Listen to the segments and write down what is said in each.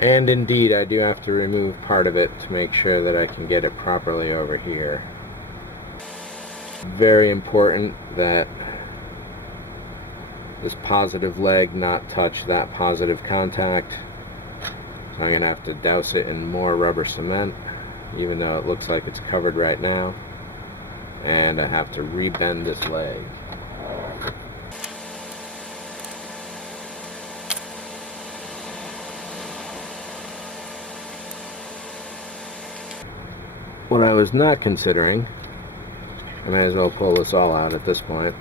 And indeed, I do have to remove part of it to make sure that I can get it properly over here. Very important that this positive leg not touch that positive contact. So I'm going to have to douse it in more rubber cement, even though it looks like it's covered right now. And I have to rebend this leg. What I was not considering, I may as well pull this all out at this point.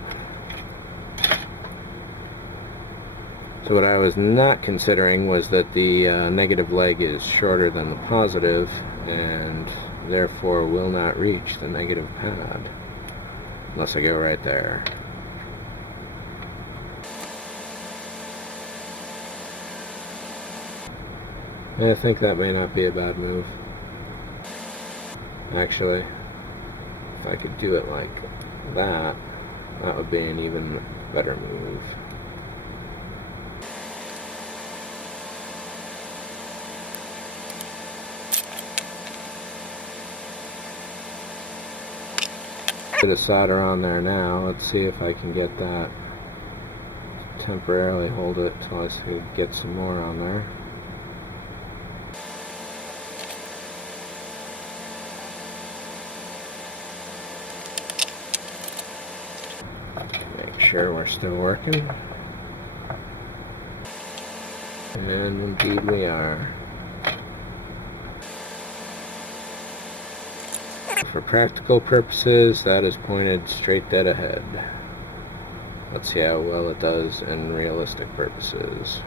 So what I was not considering was that the negative leg is shorter than the positive and therefore will not reach the negative pad unless I go right there. I think that may not be a bad move. Actually, if I could do it like that, that would be an even better move. Bit of solder on there now. Let's see if I can get that. Temporarily hold it till I get some more on there. Make sure we're still working. And indeed we are. For practical purposes, that is pointed straight dead ahead. Let's see how well it does in realistic purposes.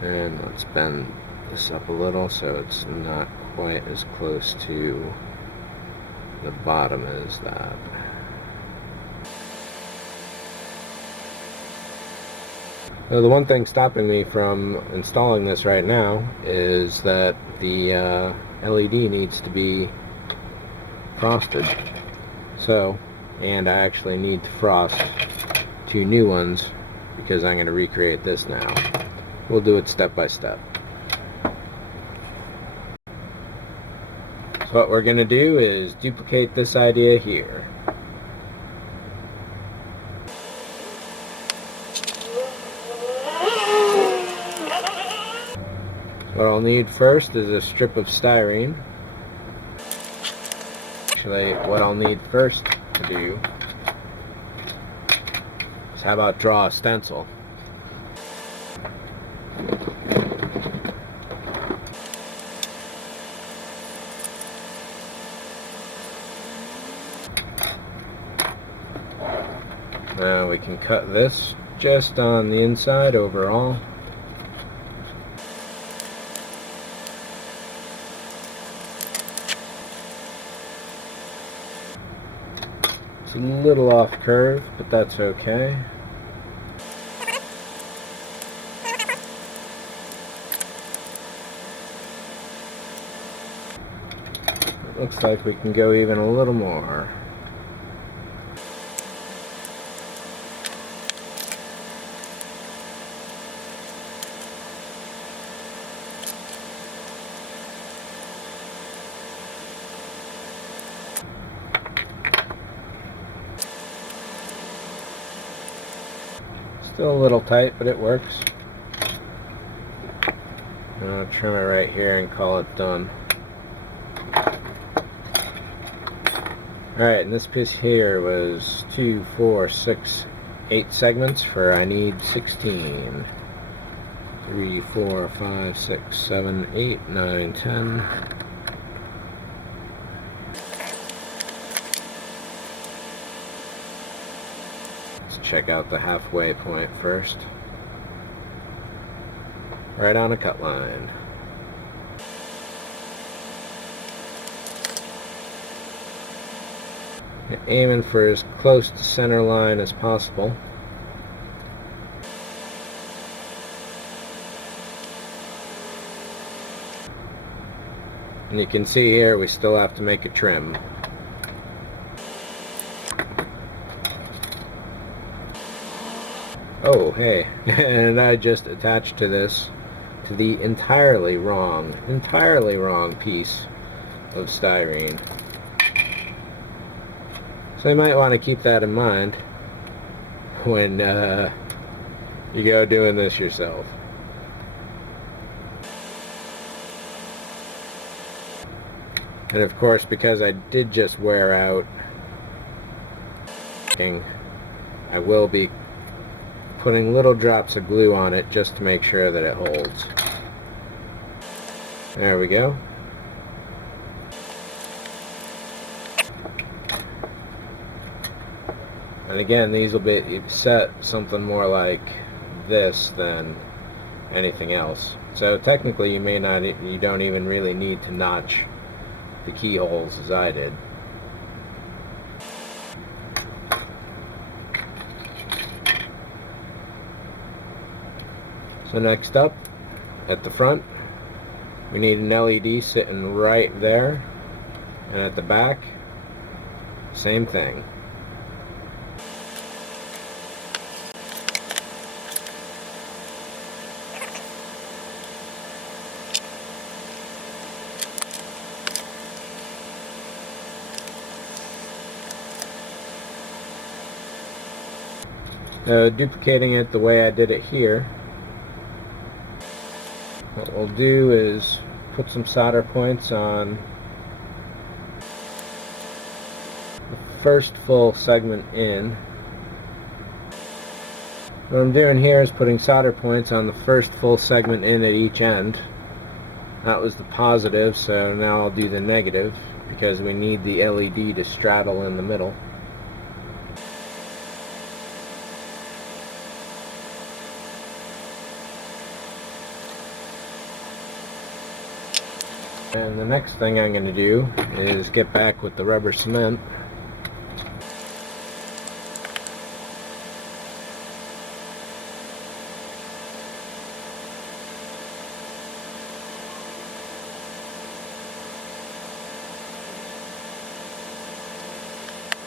And let's bend this up a little so it's not quite as close to the bottom as that. Now, the one thing stopping me from installing this right now is that the LED needs to be frosted. So, and I actually need to frost 2 new ones because I'm going to recreate this now. We'll do it step by step. So what we're going to do is duplicate this idea here. What I'll need first is a strip of styrene. Actually, what I'll need first to do is how about draw a stencil. Now we can cut this just on the inside overall. It's a little off curve, but that's okay. It looks like we can go even a little more. Still a little tight, but it works. I'll trim it right here and call it done. Alright, and this piece here was 2, 4, 6, 8 segments for I need 16. 3, 4, 5, 6, 7, 8, 9, 10. Check out the halfway point first. Right on a cut line. Aiming for as close to center line as possible. And you can see here we still have to make a trim. Oh, hey, and I just attached to this to the entirely wrong piece of styrene. So you might want to keep that in mind when you go doing this yourself. And of course, because I did just wear out, I will be putting little drops of glue on it just to make sure that it holds. There we go. And again, these will be set something more like this than anything else. So technically you don't even really need to notch the keyholes as I did. So next up, at the front, we need an LED sitting right there, and at the back, same thing. Duplicating it the way I did it here, what we'll do is put some solder points on the first full segment in. What I'm doing here is putting solder points on the first full segment in at each end. That was the positive, so now I'll do the negative because we need the LED to straddle in the middle. And the next thing I'm going to do is get back with the rubber cement.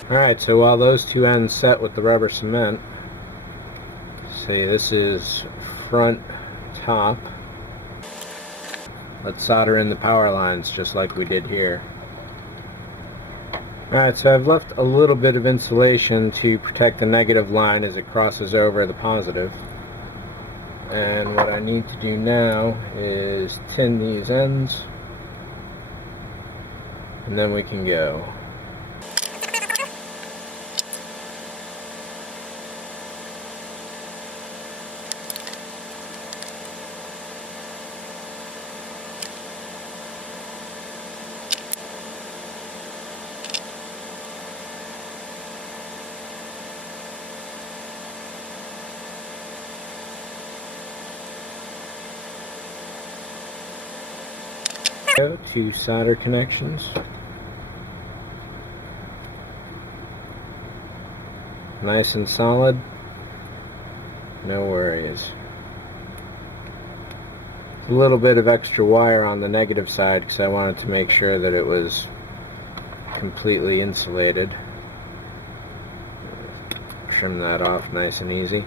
Alright, so while those two ends set with the rubber cement, see, this is front top. Let's solder in the power lines just like we did here. Alright, so I've left a little bit of insulation to protect the negative line as it crosses over the positive. And what I need to do now is tin these ends, and then we can go. Two solder connections. Nice and solid. No worries. A little bit of extra wire on the negative side because I wanted to make sure that it was completely insulated. Trim that off nice and easy.